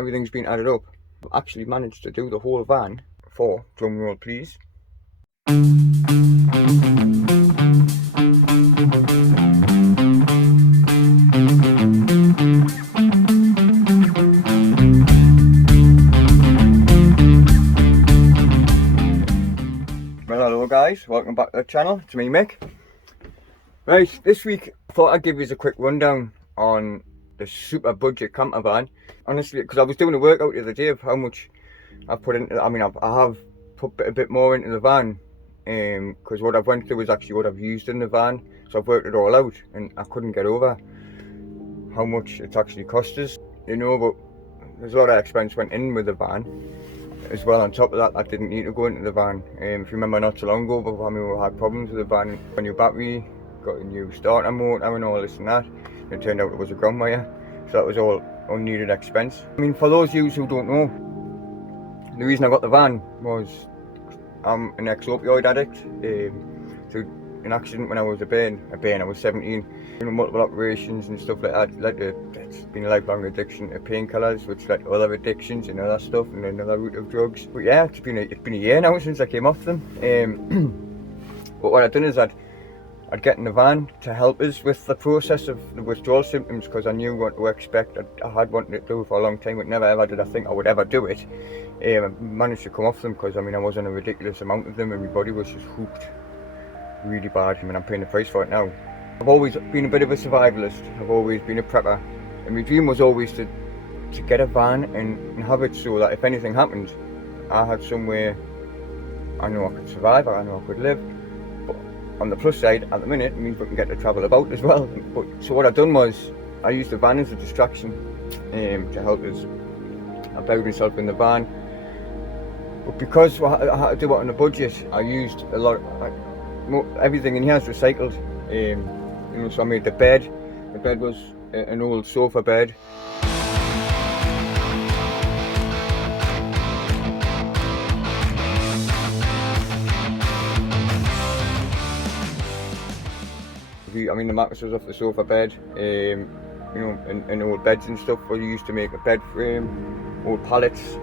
everything's been added up, I've actually managed to do the whole van for, drum roll please, well, hello guys, welcome back to the channel. It's me, Mick. Right, this week I thought I'd give you a quick rundown on the super budget camper van. Honestly, because I was doing a workout the other day of how much I've put into, I have put a bit more into the van, because what I've went through is actually what I've used in the van. So I've worked it all out and I couldn't get over how much it's actually cost us, you know. But there's a lot of expense went in with the van as well. On top of that, I didn't need to go into the van. If you remember not so long ago, we had problems with the van, a new battery, got a new starter motor and all this and that. It turned out it was a ground wire, so that was all unneeded expense. I mean, for those of you who don't know, the reason I got the van was I'm an ex-opioid addict. Through an accident when I was a bairn, I was 17, you know, multiple operations and stuff like that. It's been a lifelong addiction to painkillers, which led to other addictions and other stuff, and another route of drugs. But yeah, it's been a year now since I came off them. But what I'd done is I'd get in the van to help us with the process of the withdrawal symptoms, because I knew what to expect. I had wanted to do it for a long time, but never ever did I think I would ever do it. I managed to come off them because I was on a ridiculous amount of them and my body was just hooked really bad. I'm paying the price for it now. I've always been a bit of a survivalist. I've always been a prepper, and my dream was always to get a van and have it so that if anything happened, I had somewhere I know I could survive, I know I could live. But on the plus side, at the minute, it means we can get to travel about as well. So what I've done was I used the van as a distraction to help us. I buried myself in the van, but because I had to do it on a budget, I used a lot. Everything in here is recycled. So I made the bed. The bed was an old sofa bed. The mattress was off the sofa bed, and old beds and stuff where you used to make a bed frame, old pallets,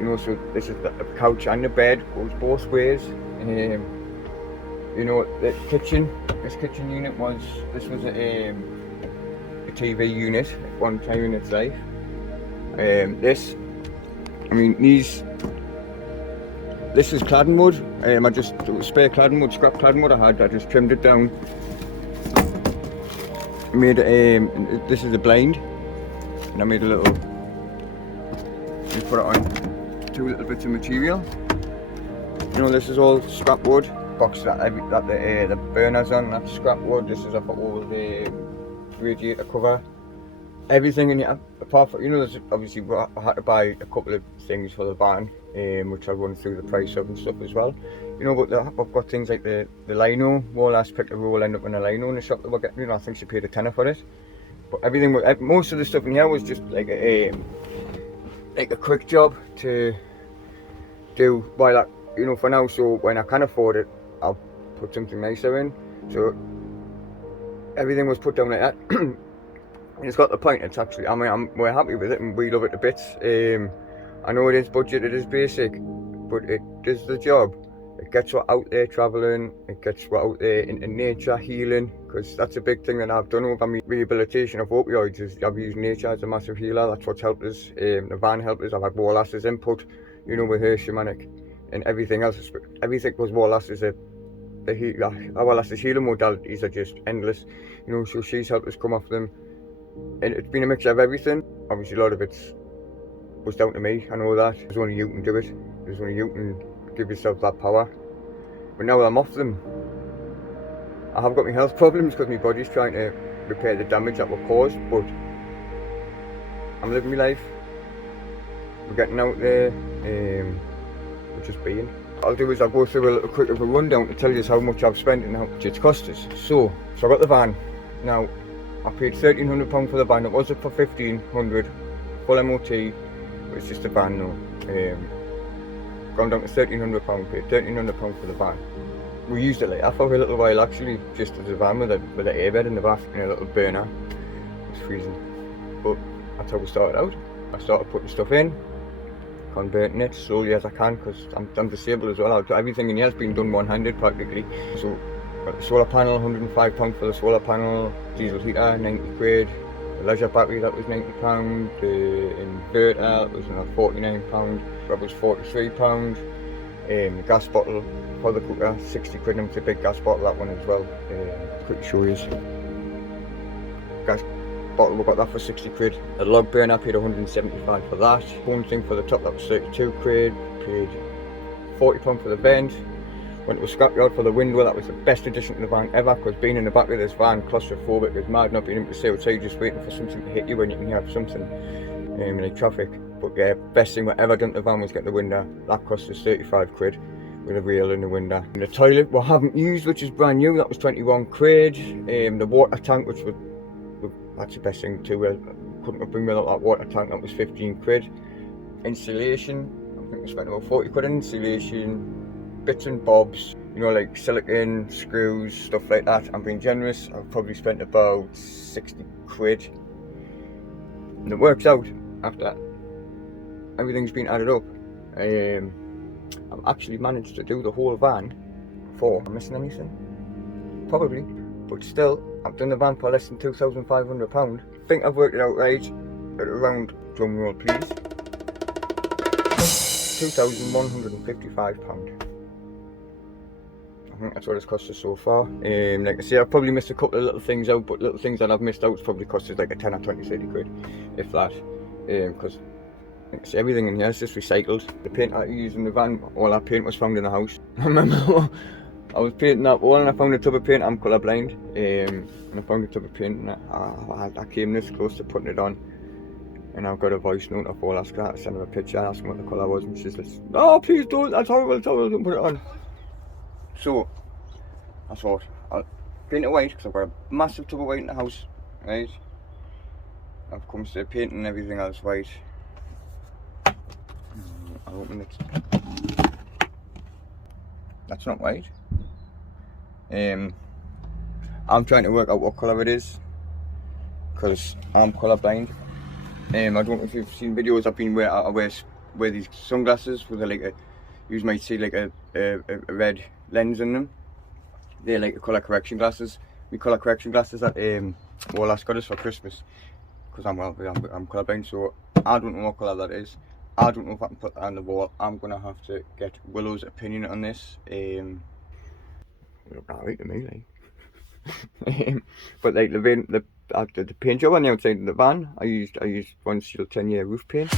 so this is the couch and the bed, goes both ways. The kitchen, this kitchen unit was a TV unit at one time in its life. This is cladding wood. It was spare cladding wood, scrap cladding wood I just trimmed it down. This is a blind, and I made a little, put it on 2 little bits of material. This is all scrap wood. Box that the burner's on, that's scrap wood. This is off all the radiator cover. Everything in it, apart from, there's obviously, I had to buy a couple of things for the van, which I'll run through the price of and stuff as well. But I've got things like the lino. Wall ass picked a roll, ended up in a lino in the shop that we're getting. I think she paid a tenner for it. But everything, most of the stuff in here was just like a quick job to do while for now. So when I can afford it, I'll put something nicer in. So everything was put down like that. And it's got the point. It's actually, we're happy with it and we love it to bits. I know it is budget, it is basic, but it does the job. It gets you out there travelling, it gets you out there into nature, healing, because that's a big thing that I've done over my rehabilitation of opioids, is I've used nature as a massive healer. That's what's helped us. The van helped us. I've had Wallace's input, with her shamanic and everything else. Everything was Wallace's Wallace's healing modalities are just endless, so she's helped us come off them. And it's been a mixture of everything. Obviously a lot of it was down to me, I know that. There's only you can do it. There's only you can give yourself that power. But now that I'm off them, I have got my health problems because my body's trying to repair the damage that were caused, but I'm living my life. We're getting out there, we're just being. What I'll do is I'll go through a little quick of a rundown to tell you how much I've spent and how much it's cost us. So I got the van. Now, I paid £1,300 for the van. It was up for £1,500, full MOT, but it's just a van now. Gone down to £1,300, paid £1,300 for the van. We used it like that for a little while actually, just as a van with an airbed in the back and a little burner. It was freezing, but that's how we started out. I started putting stuff in, converting it slowly as I can, because I'm disabled as well. Everything in here has been done one-handed practically. So got the solar panel, £105 for the solar panel, diesel heater, 90 quid, the leisure battery, that was £90, the inverter, that was another £49, that was £43, the gas bottle for the cooker, 60 quid, and it's a big gas bottle, that one as well. Quickly show you. Gas bottle, we got that for 60 quid. The log burner, I paid 175 for that. Phone thing for the top, that was 32 quid. Paid £40 for the vent. Went to a scrapyard for the window. That was the best addition to the van ever, because being in the back of this van, claustrophobic, is mad not being able to stay outside, just waiting for something to hit you when you can have something like traffic. But yeah, best thing we ever done to the van was get the window. That cost us 35 quid with a reel in the window. And the toilet we haven't used, which is brand new, that was 21 quid. The water tank, which was, that's the best thing too, couldn't have been without that water tank, that was 15 quid. Insulation, I think we spent about 40 quid on insulation. Bits and bobs, you know, like silicone, screws, stuff like that. I'm being generous, I've probably spent about 60 quid. And it works out after that. Everything's been added up. I've actually managed to do the whole van for, am I missing anything? Probably, but still, I've done the van for less than £2,500. I think I've worked it out right at around, drum roll please, £2,155. I think that's what it's cost us so far. Like I say, I've probably missed a couple of little things out, but little things that I've missed out probably cost us like a 10 or 20, 30 quid, if that. Because like I say, everything in here is just recycled. The paint I used in the van, all that paint was found in the house. I remember I was painting that wall and I found a tub of paint. I'm colourblind, and I found a tub of paint and I came this close to putting it on. And I've got a voice note of all, I sent her a picture, asking what the colour was, and she says, "Oh, please don't, that's horrible, don't put it on." So, I thought, I'll paint it white, because I've got a massive tub of white in the house, right? I've come to painting everything else white. I'll open it. That's not white. I'm trying to work out what colour it is, because I'm colourblind. I don't know if you've seen videos, I wear these sunglasses with you might see like a red lens in them. They're like the colour correction glasses. My colour correction glasses that Wallace got us for Christmas, because I'm colourblind, so I don't know what colour that is. I don't know if I can put that on the wall. I'm gonna have to get Willow's opinion on this. Look alright to me, like. But like the paint job on the outside of the van, I used One Seal 10-year roof paint.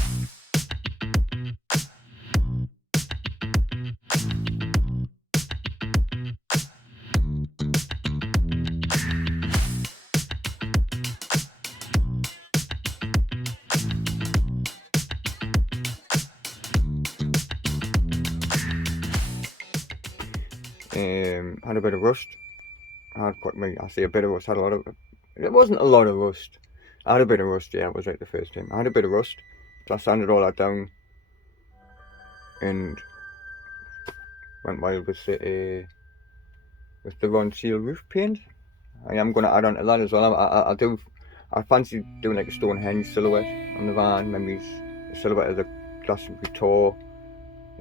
Had a bit of rust. I say a bit of rust, had a lot of, it wasn't a lot of rust. I had a bit of rust, yeah, I was right the first time. I had a bit of rust, so I sanded all that down and went wild with the One Seal roof paint. I am going to add on to that as well. I fancy doing like a Stonehenge silhouette on the van, maybe a silhouette of the classic guitar.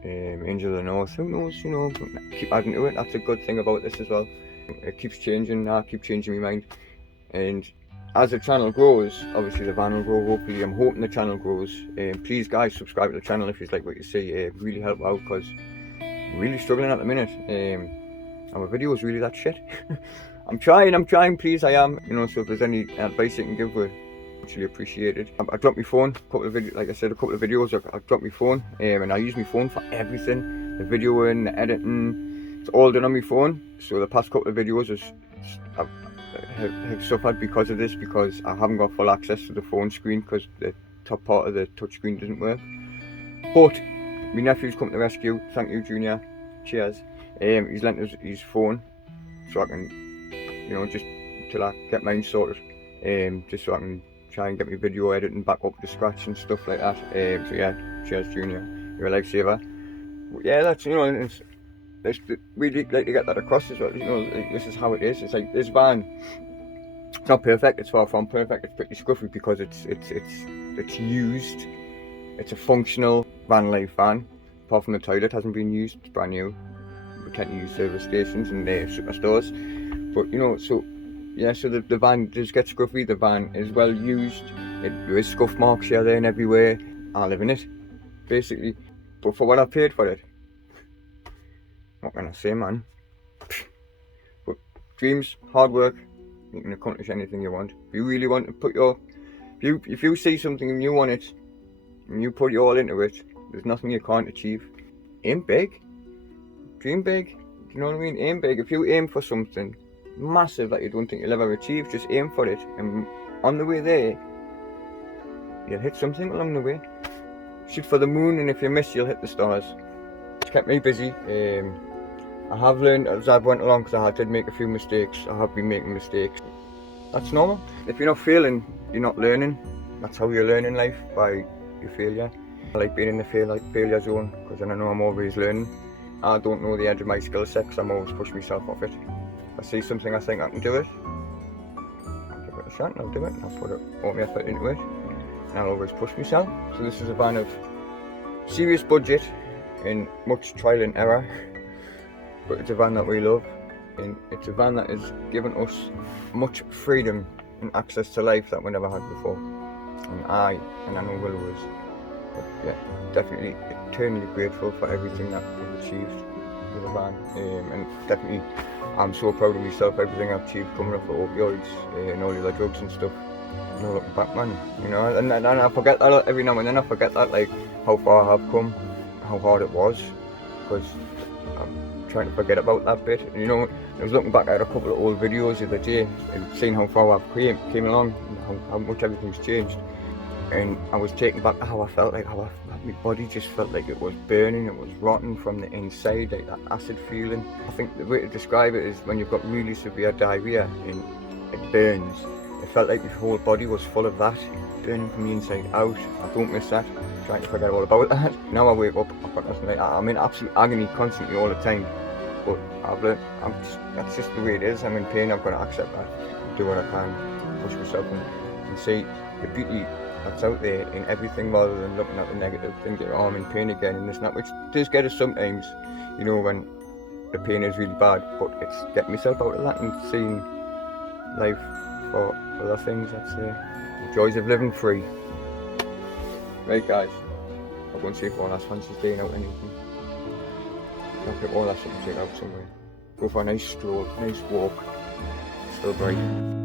Angel of the North, who knows, you know, keep adding to it. That's a good thing about this as well. It keeps changing, I keep changing my mind. And as the channel grows, obviously the van will grow, hopefully. I'm hoping the channel grows. Please guys, subscribe to the channel if you like what you see. Really help out, because I'm really struggling at the minute. And my video is really that shit. I'm trying, please, I am. You know, so if there's any advice you can give, we're actually appreciated. I dropped my phone, like I said, a couple of videos, I dropped my phone, and I use my phone for everything. The videoing, the editing, it's all done on my phone. So the past couple of videos have suffered because of this, because I haven't got full access to the phone screen, because the top part of the touch screen doesn't work. But my nephew's come to the rescue, thank you Junior, cheers. He's lent us his phone, so I can, you know, just till I get mine sorted, just so I can try and get my video editing back up to scratch and stuff like that. So yeah, cheers Junior, you're a lifesaver. But yeah, that's, you know, we'd like to get that across as well. You know, this is how it is. It's like this van, it's not perfect, it's far from perfect, it's pretty scruffy, because it's used It's a functional van life van. Apart from the toilet hasn't been used, it's brand new. We tend to use service stations and superstores. But you know, so yeah, so the van does get scruffy, the van is well used, there is scuff marks here, there and everywhere. I live in it, basically. But for what I paid for it, what can I say, man? But dreams, hard work, you can accomplish anything you want. If you really want to put your, if you see something and you want it, and you put it all into it, there's nothing you can't achieve. Aim big, dream big, you know what I mean? Aim big. If you aim for something massive that you don't think you'll ever achieve, just aim for it, and on the way there, you'll hit something along the way. Shoot for the moon, and if you miss, you'll hit the stars. It's kept me busy. I have learned as I've went along, because I did make a few mistakes. I have been making mistakes. That's normal. If you're not failing, you're not learning. That's how you learn in life, by your failure. I like being in the failure zone, because then I know I'm always learning. I don't know the edge of my skill set, because I'm always pushing myself off it. If I see something I think I can do it, I'll give it a shot and I'll do it, and I'll put all my effort into it, and I'll always push myself. So this is a van of serious budget and much trial and error, but it's a van that we love, and it's a van that has given us much freedom and access to life that we never had before. And I know Will was, but yeah, definitely eternally grateful for everything that we've achieved with the van, and definitely I'm so proud of myself, everything I've achieved coming off of opioids and all the other drugs and stuff. You know, looking back, man, you know, and I forget that every now and then. I forget that, like, how far I have come, how hard it was, because I'm trying to forget about that bit. And, you know, I was looking back at a couple of old videos the other day and seeing how far I've came along, and how much everything's changed. And I was taken back to how I felt, like how my body just felt like it was burning, it was rotten from the inside, like that acid feeling. I think the way to describe it is when you've got really severe diarrhea and it burns. It felt like your whole body was full of that, burning from the inside out. I don't miss that. I'm trying to forget all about that. Now I wake up, I've got nothing like that. I'm in absolute agony constantly all the time. But I've learned, that's just the way it is. I'm in pain, I've got to accept that. Do what I can, push myself and see the beauty that's out there in everything, rather than looking at the negative and get I'm in pain again and this and that, which does get us sometimes, you know, when the pain is really bad. But it's getting myself out of that and seeing life for other things. That's the joys of living free. Right, guys, I'll go and see if one last fancy's staying out anything. I'll get all that something to take out somewhere. Go for a nice stroll, nice walk. Still bright.